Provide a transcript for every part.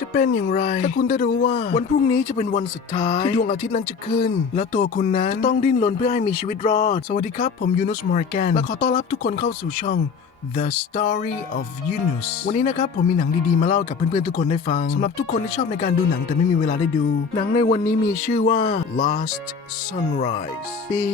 จะเป็นอย่างไร ถ้าคุณได้รู้ว่าวันพรุ่งนี้จะเป็นวันสุดท้ายที่ดวงอาทิตย์นั้นจะขึ้น และตัวคุณนั้นจะต้องดิ้นรนเพื่อให้มีชีวิตรอด สวัสดีครับ ผมยูนุสมอร์แกนและขอต้อนรับทุกคนเข้าสู่ช่อง The Story of Yunus วันนี้นะครับ ผมมีหนังดีๆ มาเล่ากับเพื่อนๆ ทุกคนได้ฟังสำหรับทุกคนที่ชอบในการดูหนังแต่ไม่มีเวลาได้ดู หนังในวันนี้มีชื่อว่า Last Sunrise ปี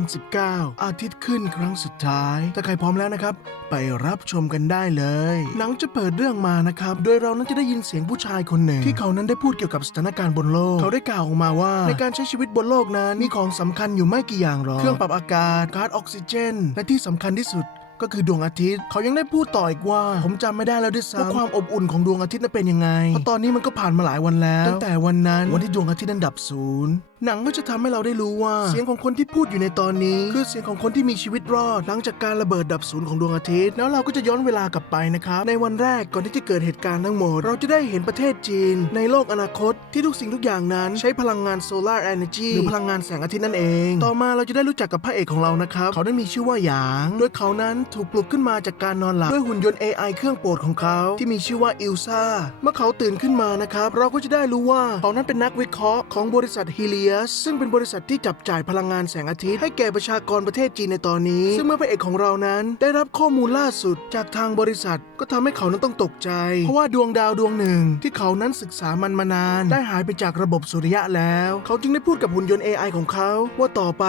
2019 อาทิตย์ขึ้นครั้งสุดท้าย ถ้าใครพร้อมแล้วนะครับ ไปรับชมกันได้เลย หนังจะเปิดเรื่องมานะครับ โดยเรานั้นจะได้ยินเสียงผู้ชายคนหนึ่ง ที่เขานั้นได้พูดเกี่ยวกับสถานการณ์บนโลก เขาได้กล่าวออกมาว่า ในการใช้ชีวิตบนโลกนั้นมีของสำคัญอยู่ไม่กี่อย่างหรอกเครื่องปรับอากาศก๊าซออกซิเจน และที่สำคัญที่สุด ก็คือดวงอาทิตย์ เขายังได้พูดต่ออีกว่า ผมจำไม่ได้แล้วด้วยซ้ำว่าความอบอุ่นของดวงอาทิตย์นั้นเป็นยังไงเพราะตอนนี้มันก็ผ่านมาหลายวันแล้ว ตั้งแต่วันนั้นวันที่ดวงอาทิตย์นั้นดับศูนย์ หนังก็จะทำให้เราได้รู้ว่า เสียงของคนที่พูดอยู่ในตอนนี้ คือเสียงของคนที่มีชีวิตรอด หลังจากการระเบิดดับศูนย์ของดวงอาทิตย์แล้วเราก็จะย้อนเวลากลับไปนะครับในวันแรกก่อนที่จะเกิดเหตุการณ์ทั้งหมด เราจะได้เห็นประเทศจีน ในโลกอนาคตที่ทุกสิ่งทุกอย่างนั้น ใช้พลังงานโซลาร์เอเนจีหรือพลังงานแสงอาทิตย์นั่นเอง ต่อมาเราจะได้รู้จักกับพระเอกของเรานะครับเขาได้มีชื่อว่าหยาง โดยเขานั้นถูกปลุกขึ้นมาจากการนอนหลับด้วยหุ่นยนต์ AI เครื่องโปรดของเขาที่มีชื่อว่าอิลซาเมื่อเขาตื่นขึ้นมานะครับเราก็จะได้รู้ว่าเขานั้นเป็นนักวิเคราะห์ของบริษัทฮีเลียส ซึ่งเป็นบริษัทที่จับจ่ายพลังงานแสงอาทิตย์ ให้แก่ประชากรประเทศจีนในตอนนี้ ซึ่งเมื่อพระเอกของเรานั้นได้รับข้อมูลล่าสุดจากทางบริษัท ก็ทำให้เขานั้นต้องตกใจ เพราะว่าดวงดาวดวงหนึ่ง ที่เขานั้นศึกษามันมานาน ได้หายไปจากระบบสุริยะแล้ว เขาจึงได้พูดกับหุ่นยนต์ AI ของเขาว่าต่อไป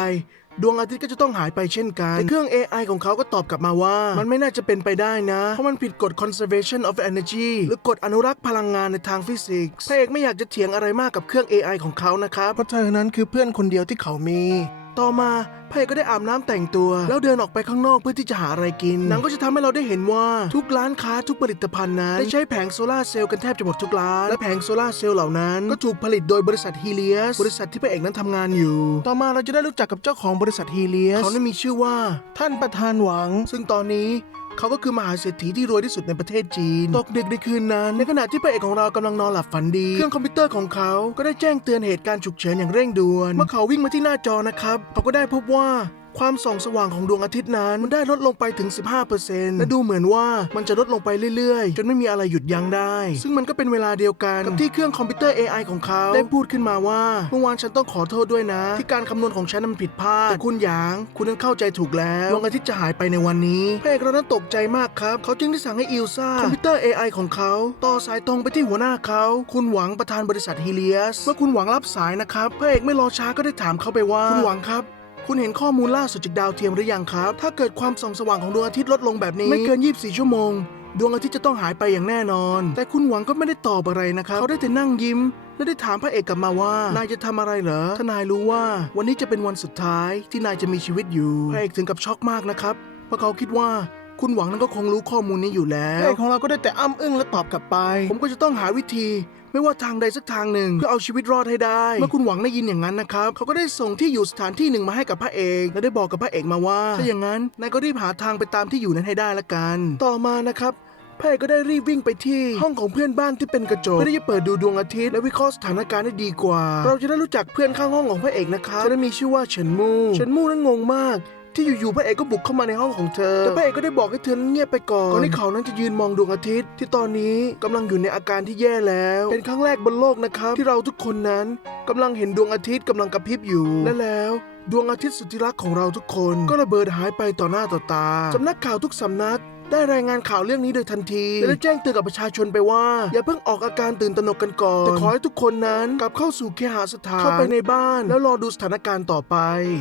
ดวงอาทิตย์ก็จะต้องหายไปเช่นกันแต่เครื่อง AI ของเขาก็ตอบกลับมาว่า มันไม่น่าจะเป็นไปได้นะ เพราะมันผิดกฎ conservation of energy หรือกฎอนุรักษ์พลังงานในทางฟิสิกส์พระเอกไม่อยากจะเถียงอะไรมากกับเครื่อง AI ของเขานะครับเพราะเธอนั้นคือเพื่อนคนเดียวที่เขามี ต่อมาพเอกก็ได้อาบน้ำแต่งตัว แล้วเดินออกไปข้างนอกเพื่อที่จะหาอะไรกินหนังก็จะทำให้เราได้เห็นว่าทุกร้านค้าทุกผลิตภัณฑ์นั้นได้ใช้แผงโซลาเซลล์กันแทบจะหมดทุกร้าน และแผงโซลาเซลล์เหล่านั้น ก็ถูกผลิตโดยบริษัทฮีเลียสบริษัทที่พระเอกนั้นทำงานอยู่ ต่อมาเราจะได้รู้จักกับเจ้าของบริษัทฮีเลียสเขานั้นมีชื่อว่า ท่านประธานหวัง ซึ่งตอนนี้ เขาก็คือมหาเศรษฐีที่รวยที่สุดในประเทศจีน ตกดึกในคืนนั้น ในขณะที่พระเอกของเรากำลังนอนหลับฝันดี เครื่องคอมพิวเตอร์ของเขาก็ได้แจ้งเตือนเหตุการณ์ฉุกเฉินอย่างเร่งด่วน เมื่อเขาวิ่งมาที่หน้าจอนะครับ เขาก็ได้พบว่า ความส่องสว่างของดวงอาทิตย์นั้นมันได้ลดลงไปถึง 15%และดูเหมือนว่ามันจะลดลงไปเรื่อยๆ จนไม่มีอะไรหยุดยั้งได้ ซึ่งมันก็เป็นเวลาเดียวกันกับที่เครื่องคอมพิวเตอร์ AI ของเขาได้พูดขึ้นมาว่าเมื่อวานฉันต้องขอโทษด้วยนะ ที่การคำนวณของฉันมันผิดพลาดแต่คุณหยาง คุณนั้นเข้าใจถูกแล้วดวงอาทิตย์จะหายไปในวันนี้พระเอกเรานั้นตกใจมากครับ เขาจึงได้สั่งให้อิลซ่าคอมพิวเตอร์ AI ของเขา ต่อสายตรงไปที่หัวหน้าเขา คุณหวังประธานบริษัทฮีเลียสเมื่อคุณหวังรับสายนะครับพระเอกไม่รอช้าก็ได้ถามเขาไปว่าคุณหวังครับ คุณเห็นข้อมูลล่าสุดจากดาวเทียมหรือยังครับ ถ้าเกิดความส่องสว่างของดวงอาทิตย์ลดลงแบบนี้ ไม่เกิน 24 ชั่วโมง ดวงอาทิตย์จะต้องหายไปอย่างแน่นอน แต่คุณหวังก็ไม่ได้ตอบอะไรนะครับ เขาได้แต่นั่งยิ้ม และได้ถามพระเอกกลับมาว่า นายจะทำอะไรเหรอ ถ้านายรู้ว่า วันนี้จะเป็นวันสุดท้ายที่นายจะมีชีวิตอยู่ พระเอกถึงกับช็อกมากนะครับ เพราะเขาคิดว่าคุณหวังนั้นก็คงรู้ข้อมูลนี้อยู่แล้วพระเอกของเราก็ได้แต่อ้ำอึ้งและตอบกลับไป ผมก็จะต้องหาวิธี ไม่ว่าทางใดสักทางหนึ่งเพื่อเอาชีวิตรอดให้ได้เมื่อคุณหวังได้ยินอย่างนั้นนะครับเขาก็ได้ส่งที่อยู่สถานที่หนึ่งมาให้กับพระเอกและได้บอกกับพระเอกมาว่าถ้าอย่างนั้นนายก็รีบหาทางไปตามที่อยู่นั้นให้ได้ละกัน ต่อมานะครับพระเอกก็ได้รีบวิ่งไปที่ห้องของเพื่อนบ้านที่เป็นกระจกเพื่อที่จะเปิดดูดวงอาทิตย์และวิเคราะห์สถานการณ์ได้ดีกว่า เราจะได้รู้จักเพื่อนข้างห้องของพระเอกนะครับจะได้มีชื่อว่าเฉินมู่เฉินมู่นั้นงงมาก ที่อยู่ๆพระเอกก็บุกเข้ามาในห้องของเธอ แต่พระเอกก็ได้บอกให้เธอนั้นเงียบไปก่อนก่อนที่เขานั้นจะยืนมองดวงอาทิตย์ ที่ตอนนี้กำลังอยู่ในอาการที่แย่แล้ว เป็นครั้งแรกบนโลกนะครับที่เราทุกคนนั้นกำลังเห็นดวงอาทิตย์กำลังกระพริบอยู่และแล้วดวงอาทิตย์สุดที่รักของเราทุกคน ก็ระเบิดหายไปต่อหน้าต่อตาสำนักข่าวทุกสำนัก ได้รายงานข่าวเรื่องนี้โดยทันทีและได้แจ้งเตือนกับประชาชนไปว่า อย่าเพิ่งออกอาการตื่นตระหนกกันก่อนแต่ขอให้ทุกคนนั้นกลับเข้าสู่เคหสถานเข้าไปในบ้าน แล้วรอดูสถานการณ์ต่อไป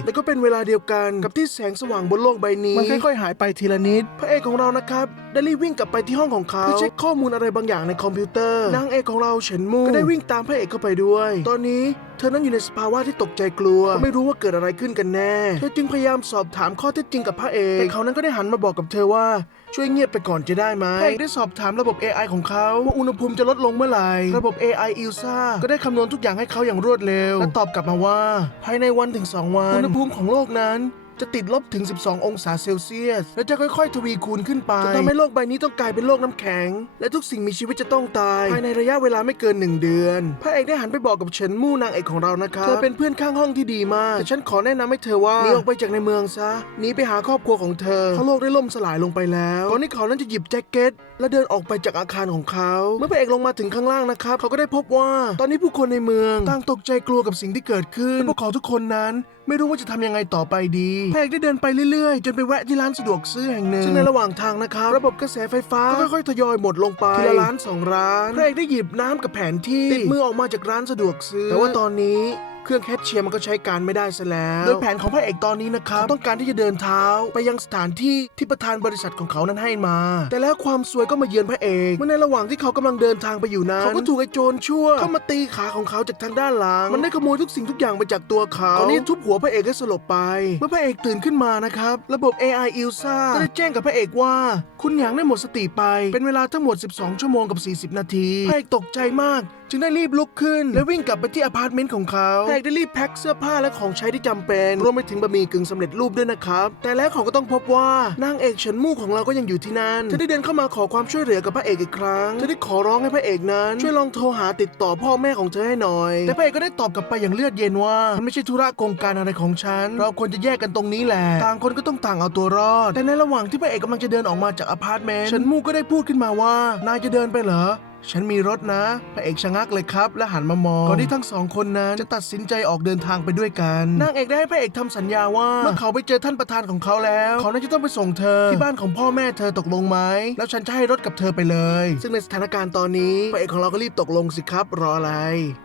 แล้วก็เป็นเวลาเดียวกันกับที่แสงสว่างบนโลกใบนี้มันค่อยๆหายไปทีละนิด พระเอกของเรานะครับได้รีบวิ่งกลับไปที่ห้องของเขาเพื่อเช็คข้อมูลอะไรบางอย่างในคอมพิวเตอร์นางเอกของเราเฉินมู่ก็ได้วิ่งตามพระเอกเข้าไปด้วย ตอนนี้เธอนั้นอยู่ในสภาวะที่ตกใจกลัว ไม่รู้ว่าเกิดอะไรขึ้นกันแน่ เธอจึงพยายามสอบถามข้อเท็จจริงกับพระเอกแต่เขานั้นก็ได้หันมาบอกกับเธอว่าช่วยเงียบไปก่อนจะได้ไหมพระเอกได้สอบถามระบบ AI ของเขาว่าอุณหภูมิจะลดลงเมื่อไหร่ ระบบ AI อิลซ่าก็ได้คำนวณทุกอย่างให้เขาอย่างรวดเร็ว และตอบกลับมาว่า ภายในวันถึง 2 วัน อุณหภูมิของโลกนั้น จะติดลบถึง 12 องศาเซลเซียส และจะค่อยๆ ทวีคูณขึ้นไปจนทำให้โลกใบนี้ต้องกลายเป็นโลกน้ำแข็ง และทุกสิ่งมีชีวิตจะต้องตาย ภายในระยะเวลาไม่เกิน 1 เดือน พระเอกได้หันไปบอกกับเฉินมู่นางเอกของเรานะครับ เธอเป็นเพื่อนข้างห้องที่ดีมาก แต่ฉันขอแนะนำให้เธอว่าหนีออกไปจากในเมืองซะ หนีไปหาครอบครัวของเธอเพราะโลกได้ล่มสลายลงไปแล้วก่อนที่เขานั้นจะหยิบแจ็คเก็ตและเดินออกไปจากอาคารของเขา เมื่อพระเอกลงมาถึงข้างล่างนะครับ เขาก็ได้พบว่า ตอนนี้ผู้คนในเมืองต่างตกใจกลัวกับสิ่งที่เกิดขึ้นและพวกเขาทุกคนนั้น ไม่รู้ว่าจะทำยังไงต่อไปดีพระเอกได้เดินไปเรื่อยๆ จนไปแวะที่ร้านสะดวกซื้อแห่งหนึ่งซึ่งในระหว่างทางนะครับระบบกระแสไฟฟ้าก็ค่อยๆทยอยหมดลงไปทีละร้านสองร้านพระเอกได้หยิบน้ำกับแผนที่ติดมือออกมาจากร้านสะดวกซื้อ แต่ว่าตอนนี้ เครื่องแคชเชียร์มันก็ใช้การไม่ได้ซะแล้ว โดยแผนของพระเอกตอนนี้นะครับต้องการที่จะเดินเท้าไปยังสถานที่ที่ประธานบริษัทของเขานั้นให้มา แต่แล้วความซวยก็มาเยือนพระเอกเมื่อในระหว่างที่เขากำลังเดินทางไปอยู่นั้นเขาก็ถูกไอ้โจรชั่วเข้ามาตีขาของเขาจากทางด้านหลัง มันได้ขโมยทุกสิ่งทุกอย่างไปจากตัวเขาตอนนี้ทุบหัวพระเอกให้สลบไป เมื่อพระเอกตื่นขึ้นมานะครับระบบ AI อิลซ่าก็ได้แจ้งกับพระเอกว่า คุณหยางได้หมดสติไปเป็นเวลาทั้งหมด 12 ชั่วโมงกับ 40 นาทีพระเอกตกใจมาก จึงได้รีบลุกขึ้น และวิ่งกลับไปที่อพาร์ตเมนต์ของเขาพระเอกได้รีบแพ็คเสื้อผ้าและของใช้ที่จำเป็นรวมไปถึงบะหมี่กึ่งสำเร็จรูปด้วยนะครับ แต่แล้วเขาก็ต้องพบว่านางเอกเฉินมู่ของเราก็ยังอยู่ที่นั่นเธอได้เดินเข้ามาขอความช่วยเหลือกับพระเอกอีกครั้งเธอได้ขอร้องให้พระเอกนั้นช่วยลองโทรหาติดต่อพ่อแม่ของเธอให้หน่อย แต่พระเอกก็ได้ตอบกลับไปอย่างเลือดเย็นว่ามันไม่ใช่ธุระโกงการอะไรของฉัน เราควรจะแยกกันตรงนี้แหละต่างคนก็ต้องต่างเอาตัวรอด แต่ในระหว่างที่พระเอกกำลังจะเดินออกมาจากอพาร์ตเมนต์เฉินมู่ก็ได้พูดขึ้นมาว่านายจะเดินไปเหรอ ฉันมีรถนะ พระเอกชะงักเลยครับ และหันมามอง ก่อนที่ทั้งสองคนนั้นจะตัดสินใจออกเดินทางไปด้วยกัน นางเอกได้ให้พระเอกทำสัญญาว่า เมื่อเขาไปเจอท่านประธานของเขาแล้ว เขาน่าจะต้องไปส่งเธอ ที่บ้านของพ่อแม่เธอตกลงไหม แล้วฉันจะให้รถกับเธอไปเลย ซึ่งในสถานการณ์ตอนนี้ พระเอกของเราก็รีบตกลงสิครับ รออะไร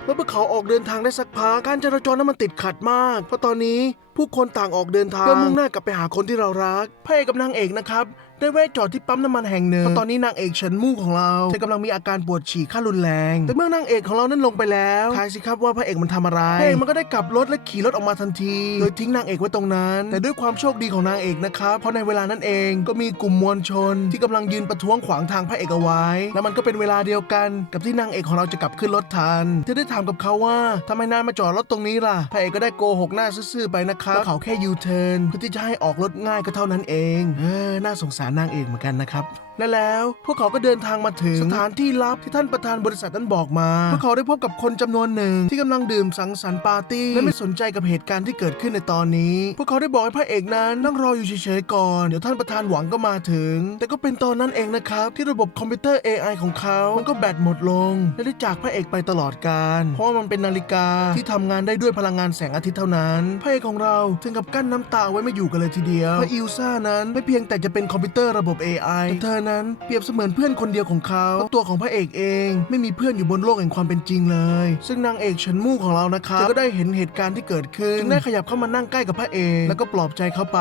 เมื่อพวกเขาออกเดินทางได้สักพัก การจราจรนั้นมันติดขัดมาก เพราะตอนนี้ ผู้คนต่างออกเดินทางเพื่อมุ่งหน้ากลับไปหาคนที่เรารักพระเอกกับนางเอกนะครับได้แวะจอดที่ปั๊มน้ำมันแห่งหนึ่งเพราะตอนนี้นางเอกเฉินมู่ของเราเธอกำลังมีอาการปวดฉี่ขั้นรุนแรง แต่เมื่อนางเอกของเรานั้นลงไปแล้วทายสิครับว่าพระเอกมันทำอะไรพระเอกมันก็ได้กลับรถและขี่รถออกมาทันที โดยทิ้งนางเอกไว้ตรงนั้น แต่ด้วยความโชคดีของนางเอกนะครับเพราะในเวลานั้นเองก็มีกลุ่มมวลชน ที่กำลังยืนประท้วงขวางทางพระเอกเอาไว้ แล้วมันก็เป็นเวลาเดียวกันกับที่นางเอกของเราจะกลับขึ้นรถทันเธอได้ถามกับเขาว่าทำไมนายมาจอดรถตรงนี้ล่ะพระเอกก็ได้โกหกหน้าซื่อๆไปนะครับว่าเขาแค่ยูเทิร์นเพื่อที่จะให้ออกรถง่ายก็เท่านั้นเอง เออ น่าสงสารนางเอกเหมือนกันนะครับ และแล้วพวกเขาก็เดินทางมาถึงสถานที่ลับที่ท่านประธานบริษัทนั้นบอกมา พวกเขาได้พบกับคนจำนวนหนึ่งที่กำลังดื่มสังสรรค์ปาร์ตี้และไม่สนใจกับเหตุการณ์ที่เกิดขึ้นในตอนนี้ พวกเขาได้บอกให้พระเอกนั้นนั่งรออยู่เฉยๆก่อน เดี๋ยวท่านประธานหวังก็มาถึง แต่ก็เป็นตอนนั้นเองนะครับที่ระบบคอมพิวเตอร์ AI ของเขามันก็แบตหมดลง และได้จากพระเอกไปตลอดกาลเพราะว่ามันเป็นนาฬิกาที่ทำงานได้ด้วยพลังงานแสงอาทิตย์เท่านั้น พระเอกของเราถึงกับกั้นน้ำตาเอาไว้ไม่อยู่กันเลยทีเดียวเพราะอิลซ่านั้นไม่เพียงแต่จะเป็นคอมพิวเตอร์ระบบ AI แต่เธอนั้นเปรียบเสมือนเพื่อนคนเดียวของเขาตัวของพระเอกเอง ไม่มีเพื่อนอยู่บนโลกแห่งความเป็นจริงเลย ซึ่งนางเอกชันมู่ของเรานะครับเธอก็ได้เห็นเหตุการณ์ที่เกิดขึ้นจึงได้ขยับเข้ามานั่งใกล้กับพระเอก แล้วก็ปลอบใจเขาไป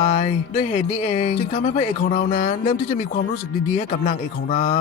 ด้วยเหตุนี้เอง จึงทำให้พระเอกของเรานั้นเริ่มที่จะมีความรู้สึกดีๆให้กับนางเอกของเรา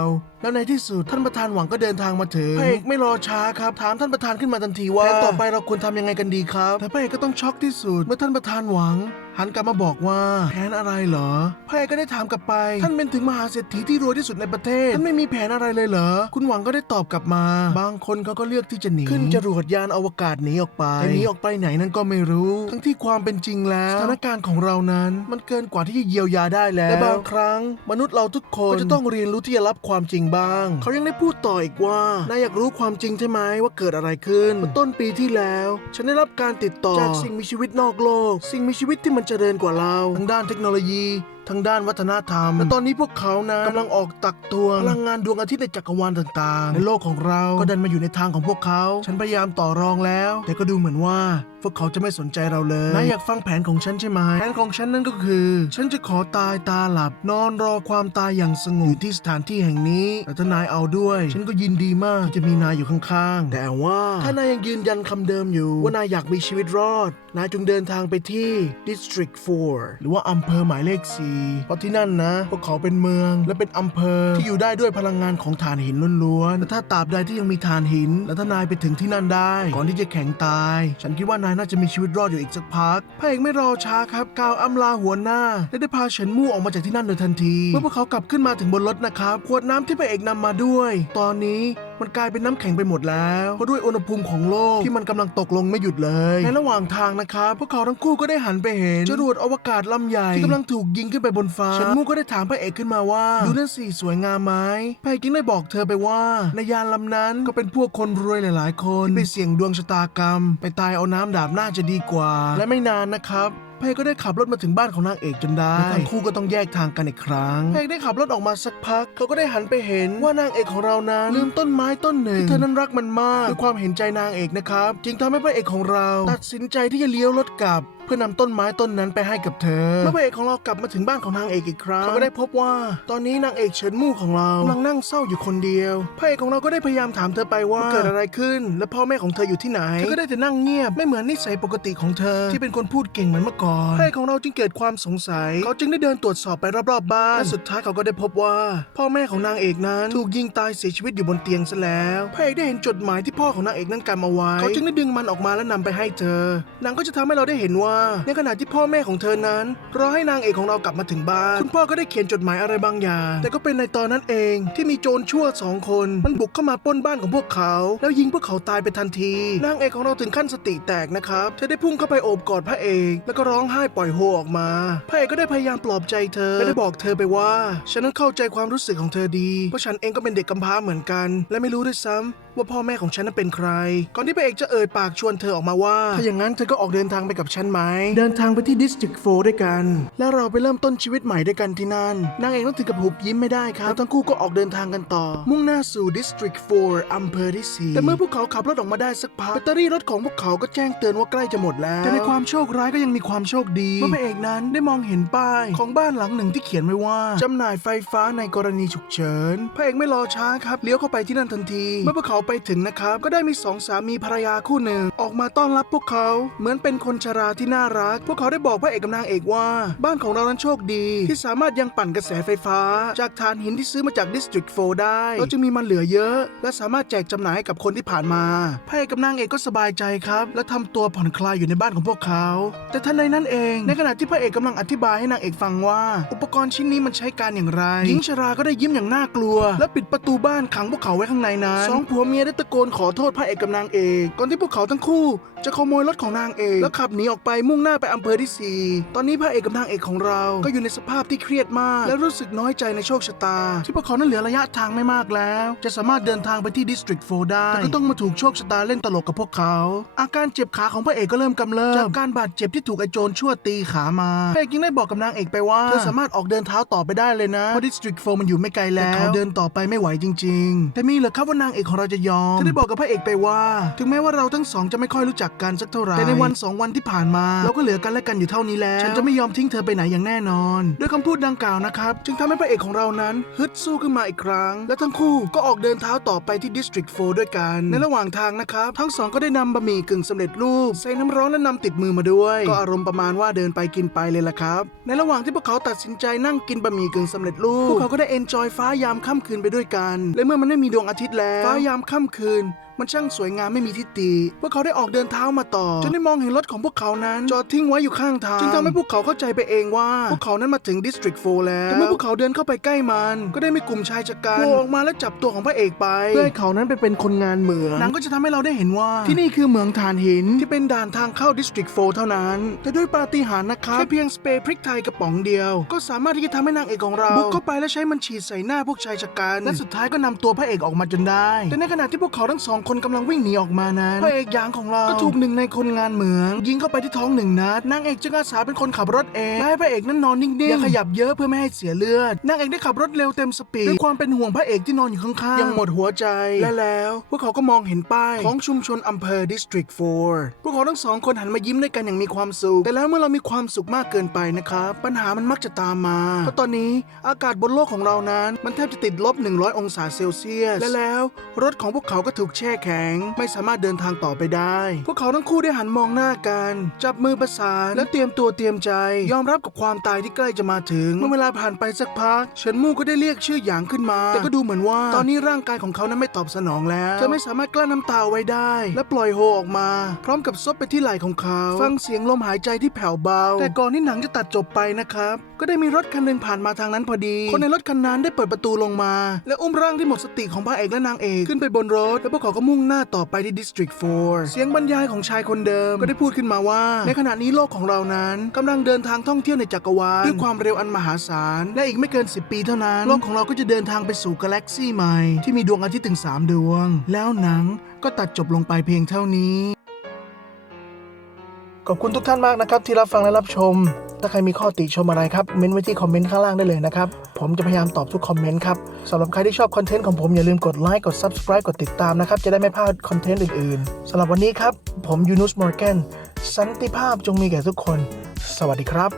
แล้วในที่สุดท่านประธานหวังก็เดินทางมาถึงพระเอกไม่รอช้าครับถามท่านประธานขึ้นมาทันทีว่าแผนต่อไปเราควรทำยังไงกันดีครับ แต่พระเอกก็ต้องช็อกที่สุดเมื่อท่านประธานหวังหันกลับมาบอกว่าแผนอะไรเหรอพระเอกก็ได้ถามกลับไป ท่านเป็นถึงมหาเศรษฐีที่รวยที่สุดในประเทศ ท่านไม่มีแผนอะไรเลยเหรอ คุณหวังก็ได้ตอบกลับมา บางคนเขาก็เลือกที่จะหนี ขึ้นจรวดยานอวกาศหนีออกไปแต่หนีออกไปไหนนั้นก็ไม่รู้ ทั้งที่ความเป็นจริงแล้ว สถานการณ์ของเรานั้น มันเกินกว่าที่จะเยียวยาได้แล้ว และบางครั้ง มนุษย์เราทุกคนก็จะต้องเรียนรู้ที่จะรับความจริงบ้างเขายังได้พูดต่ออีกว่านายอยากรู้ความจริงใช่ไหมว่าเกิดอะไรขึ้นเมื่อต้นปีที่แล้ว ฉันได้รับการติดต่อจากสิ่งมีชีวิตนอกโลก สิ่งมีชีวิตที่มันเจริญกว่าเราทั้งด้านเทคโนโลยี ทั้งด้านวัฒนธรรม และตอนนี้พวกเขานะกำลังออกตักตวงพลังงานดวงอาทิตย์ในจักรวาลต่างๆ ในโลกของเราก็ดันมาอยู่ในทางของพวกเขา ฉันพยายามต่อรองแล้ว แต่ก็ดูเหมือนว่า พวกเขาจะไม่สนใจเราเลยนายอยากฟังแผนของฉันใช่ไหมแผนของฉันนั่นก็คือ ฉันจะขอตายตาหลับ นอนรอความตายอย่างสงบอยู่ที่สถานที่แห่งนี้แต่ถ้านายเอาด้วย ฉันก็ยินดีมากที่จะมีนายอยู่ข้างๆ แต่ว่าถ้านายยังยืนยันคำเดิมอยู่ ว่านายอยากมีชีวิตรอดนายจงเดินทางไปที่ District 4 หรือว่าอำเภอหมายเลข4เพราะที่นั่นนะ พวกเขาเป็นเมืองและเป็นอำเภอที่อยู่ได้ด้วยพลังงานของถ่านหินล้วนๆแต่ถ้าตราบใดที่ยังมีถ่านหิน และถ้านายไปถึงที่นั่นได้ ก่อนที่จะแข็งตาย ฉันคิดว่านายน่าจะมีชีวิตรอดอยู่อีกสักพักพระเอกไม่รอช้าครับกล่าวอำลาหัวหน้า และได้พาเฉินมู่ออกมาจากที่นั่นโดยทันที เมื่อพวกเขากลับขึ้นมาถึงบนรถนะครับขวดน้ำที่พระเอกนำมาด้วย ตอนนี้ มันกลายเป็นน้ำแข็งไปหมดแล้วเพราะด้วยอุณหภูมิของโลกที่มันกำลังตกลงไม่หยุดเลย ในระหว่างทางนะครับพวกเขาทั้งคู่ก็ได้หันไปเห็นจรวดอวกาศลำใหญ่ที่กำลังถูกยิงขึ้นไปบนฟ้าฉันมูก็ได้ถามพระเอกขึ้นมาว่าดูนั่นสิสวยงามไหมพระเอกจึงได้บอกเธอไปว่าในยานลำนั้นก็เป็นพวกคนรวยหลาย ๆ คนที่ไปเสี่ยงดวงชะตากรรม ไปตายเอาน้ำดาบหน้าจะดีกว่า และไม่นานนะครับ พระเอกก็ได้ขับรถมาถึงบ้านของนางเอกจนได้และทั้งคู่ก็ต้องแยกทางกันอีกครั้งพระเอกได้ขับรถออกมาสักพักเขาก็ได้หันไปเห็นว่านางเอกของเรานั้นลืมต้นไม้ต้นหนึ่งที่เธอนั้นรักมันมากด้วยความเห็นใจนางเอกนะครับ จึงทำให้พระเอกของเรา ตัดสินใจที่จะเลี้ยวรถกลับ เพื่อนำต้นไม้ต้นนั้นไปให้กับเธอเมื่อพระเอกของเรากลับมาถึงบ้านของนางเอกอีกครั้งเขาก็ได้พบว่า ตอนนี้นางเอกเฉินมู่ของเรากำลังนั่งเศร้าอยู่คนเดียวพระเอกของเราก็ได้พยายามถามเธอไปว่าเกิดอะไรขึ้น และพ่อแม่ของเธออยู่ที่ไหนเธอก็ได้แต่นั่งเงียบไม่เหมือนนิสัยปกติของเธอ ที่เป็นคนพูดเก่งเหมือนเมื่อก่อนพระเอกของเราจึงเกิดความสงสัย เขาจึงได้เดินตรวจสอบไปรอบๆบ้านและสุดท้ายเขาก็ได้พบว่า พ่อแม่ของนางเอกนั้นถูกยิงตายเสียชีวิตอยู่บนเตียงซะแล้วพระเอกได้เห็นจดหมายที่พ่อของนางเอกนั้นกำเอาไว้เขาจึงได้ดึงมันออกมาและนำไปให้เธอนางก็จะทำให้เราได้เห็นว่าในขณะที่พ่อแม่ของเธอนั้นรอให้นางเอกของเรากลับมาถึงบ้าน คุณพ่อก็ได้เขียนจดหมายอะไรบางอย่าง แต่ก็เป็นในตอนนั้นเองที่มีโจรชั่วสองคน มันบุกเข้ามาปล้นบ้านของพวกเขา แล้วยิงพวกเขาตายไปทันที นางเอกของเราถึงขั้นสติแตกนะครับ เธอได้พุ่งเข้าไปโอบกอดพระเอก แล้วก็ร้องไห้ปล่อยโฮออกมา พระเอกก็ได้พยายามปลอบใจเธอ และได้บอกเธอไปว่า ฉันนั้นเข้าใจความรู้สึกของเธอดี เพราะฉันเองก็เป็นเด็กกำพร้าเหมือนกัน และไม่รู้ด้วยซ้ำว่าพ่อแม่ของฉันนั้นเป็นใคร ก่อนที่พระเอกจะเอ่ยปากชวนเธอออกมาว่า ถ้าอย่างนั้นเธอก็ออกเดินทางไปกับฉันไหมเดินทางไปที่ District 4ด้วยกัน แล้วเราไปเริ่มต้นชีวิตใหม่ด้วยกันที่นั่น นางเอกต้องถึงกับหุบยิ้มไม่ได้ครับแล้วทั้งคู่ก็ออกเดินทางกันต่อ มุ่งหน้าสู่ District 4อำเภอที่สี่แต่เมื่อพวกเขาขับรถออกมาได้สักพักแบตเตอรี่รถของพวกเขาก็แจ้งเตือนว่าใกล้จะหมดแล้ว แต่ในความโชคร้ายก็ยังมีความโชคดีเมื่อพระเอกนั้นได้มองเห็นป้ายของบ้านหลังหนึ่งที่เขียนไว้ว่าจำหน่ายไฟฟ้าในกรณีฉุกเฉินพระเอกไม่รอช้าครับเลี้ยวเข้าไปที่นั่นทันที เมื่อพวกเขาไปถึงนะครับก็ได้มีสองสามีภรรยาคู่หนึ่งออกมาต้อนรับพวกเขาเหมือนเป็นคนชราที่น่ารัก พวกเขาได้บอกพระเอกกับนางเอกว่า บ้านของเรานั้นโชคดี ที่สามารถยังปั่นกระแสไฟฟ้า จากถ่านหินที่ซื้อมาจาก District 4ได้ เราจะมีมันเหลือเยอะ และสามารถแจกจำหน่ายให้กับคนที่ผ่านมาพระเอกกับนางเอกก็สบายใจครับ และทำตัวผ่อนคลายอยู่ในบ้านของพวกเขา แต่ทันใดนั้นเอง ในขณะที่พระเอกกำลังอธิบายให้นางเอกฟังว่า อุปกรณ์ชิ้นนี้มันใช้การอย่างไรหญิงชราก็ได้ยิ้มอย่างน่ากลัว และปิดประตูบ้านขังพวกเขาไว้ข้างในนั้นสองผัวเมียได้ตะโกนขอโทษพระเอกกับนางเอกก่อนที่พวกเขาทั้งคู่ จะขโมยรถของนางเอกแล้วขับหนีออกไปมุ่งหน้าไปอำเภอที่สี่ตอนนี้พระเอกกับนางเอกของเรา ก็อยู่ในสภาพที่เครียดมาก และรู้สึกน้อยใจในโชคชะตา ที่พวกเขานั้นเหลือระยะทางไม่มากแล้ว จะสามารถเดินทางไปที่ District 4ได้แต่ก็ต้องมาถูกโชคชะตาเล่นตลกกับพวกเขา อาการเจ็บขาของพระเอกก็เริ่มกำเริบจากการบาดเจ็บที่ถูกไอโจรชั่วตีขามาพระเอกยังได้บอกกับนางเอกไปว่าเธอสามารถออกเดินเท้าต่อไปได้เลยนะเพราะ District 4มันอยู่ไม่ไกลแล้วแต่เขาเดินต่อไปไม่ไหวจริง ๆ แต่มีเหรอครับว่านางเอกของเราจะยอมเธอได้บอกกับพระเอกไปว่า ถึงแม้ว่าเราทั้งสองจะไม่ค่อยรู้จักกันสักเท่าไหร่แต่ในวันสองวันที่ผ่านมาเราก็เหลือกันและกันอยู่เท่านี้แล้ว ฉันจะไม่ยอมทิ้งเธอไปไหนอย่างแน่นอน ด้วยคำพูดดังกล่าวนะครับ จึงทำให้พระเอกของเรานั้นฮึดสู้ขึ้นมาอีกครั้ง และทั้งคู่ก็ออกเดินเท้าต่อไปที่ District 4 ด้วยกัน ในระหว่างทางนะครับ ทั้งสองก็ได้นำบะหมี่กึ่งสำเร็จรูปใส่น้ำร้อนและนำติดมือมาด้วย ก็อารมณ์ประมาณว่าเดินไปกินไปเลยล่ะครับ ในระหว่างที่พวกเขาตัดสินใจนั่งกินบะหมี่กึ่งสำเร็จรูปพวกเขาก็ได้เอนจอยฟ้ายามค่ำคืนไปด้วยกัน และเมื่อมันไม่มีดวงอาทิตย์แล้วฟ้ายามค่ำคืน มันช่างสวยงามไม่มีที่ติพวกเขาได้ออกเดินเท้ามาต่อ จนได้มองเห็นรถของพวกเขานั้น จอดทิ้งไว้อยู่ข้างทาง จึงทำให้พวกเขาเข้าใจไปเองว่า พวกเขานั้นมาถึง District 4แล้ว แต่เมื่อพวกเขาเดินเข้าไปใกล้มัน ก็ได้มีกลุ่มชายชะกันโผล่ออกมาและจับตัวของพระเอกไป เพื่อให้เขานั้นไปเป็นคนงานเหมืองหนังก็จะทำให้เราได้เห็นว่า ที่นี่คือเหมืองถ่านหินที่เป็นด่านทางเข้า District 4เท่านั้น แต่ด้วยปาฏิหาริย์นะครับแค่เพียงสเปรย์พริกไทยกระป๋องเดียว ก็สามารถที่จะทำให้นางเอกของเราบุกเข้าไปและใช้มันฉีดใส่หน้าพวกชายชะกันและสุดท้ายก็นำตัวพระเอกออกมาจนได้ แต่ในขณะที่พวกเขาทั้งสองคนกำลังวิ่งหนีออกมานั้นพระเอกยางของเราก็ถูกหนึ่งในคนงานเหมือง ยิงเข้าไปที่ท้องหนึ่งนัดนางเอกจึงอาสาเป็นคนขับรถเองและให้พระเอกนั้นนอนนิ่งๆอย่าขยับเยอะเพื่อไม่ให้เสียเลือดนางเอกได้ขับรถเร็วเต็มสปีดด้วยความเป็นห่วงพระเอกที่นอนอยู่ข้างๆยังหมดหัวใจและแล้วพวกเขาก็มองเห็นป้ายของชุมชนอำเภอ District 4 พวกเขาทั้งสองคนหันมายิ้มด้วยกันอย่างมีความสุข แต่แล้วเมื่อเรามีความสุขมากเกินไปนะครับ ปัญหามันมักจะตามมา เพราะตอนนี้อากาศบนโลกของเรานั้น มันแทบจะติดลบ 100 องศาเซลเซียส และแล้ว รถของพวกเขาก็ถูกแช่แข็ง ไม่สามารถเดินทางต่อไปได้ พวกเขาทั้งคู่ได้หันมองหน้ากัน จับมือประสานและเตรียมตัวเตรียมใจ ยอมรับกับความตายที่ใกล้จะมาถึง เมื่อเวลาผ่านไปสักพักเฉินมู่ก็ได้เรียกชื่อหยางขึ้นมา แต่ก็ดูเหมือนว่า ตอนนี้ร่างกายของเขานั้นไม่ตอบสนองแล้ว เธอไม่สามารถกลั้นน้ำตาไว้ได้ และปล่อยโฮออกมา พร้อมกับซบไปที่ไหล่ของเขา ฟังเสียงลมหายใจที่แผ่วเบา แต่ก่อนที่หนังจะตัดจบไปนะครับ ก็ได้มีรถคันหนึ่งผ่านมาทางนั้นพอดี คนในรถคันนั้นได้เปิดประตูลงมา และอุ้มร่างที่หมดสติของพระเอกและนางเอกขึ้นไปบนรถ และพวกเขาก็มุ่งหน้าต่อไปที่ District 4 เสียงบรรยายของชายคนเดิมก็ได้พูดขึ้นมาว่า ในขณะนี้โลกของเรานั้นกำลังเดินทางท่องเที่ยวในจักรวาลด้วยความเร็วอันมหาศาล และอีกไม่เกิน 10 ปีเท่านั้น โลกของเราก็จะเดินทางไปสู่กาแล็กซี่ใหม่ที่มีดวงอาทิตย์ถึง 3 ดวง แล้วหนังก็ตัดจบลงไปเพียงเท่านี้ขอบคุณทุกท่านมากนะครับที่รับฟังและรับชม ถ้าใครมีข้อติชมอะไรครับ เม้นไว้ที่คอมเมนต์ข้างล่างได้เลยนะครับ ผมจะพยายามตอบทุกคอมเมนต์ครับสำหรับใครที่ชอบคอนเทนต์ของผมอย่าลืมกดไลค์กด Subscribe กดติดตามนะครับ จะได้ไม่พลาดคอนเทนต์อื่นๆสำหรับวันนี้ครับ ผมยูนุสมอร์แกนสันติภาพจงมีแก่ทุกคน สวัสดีครับ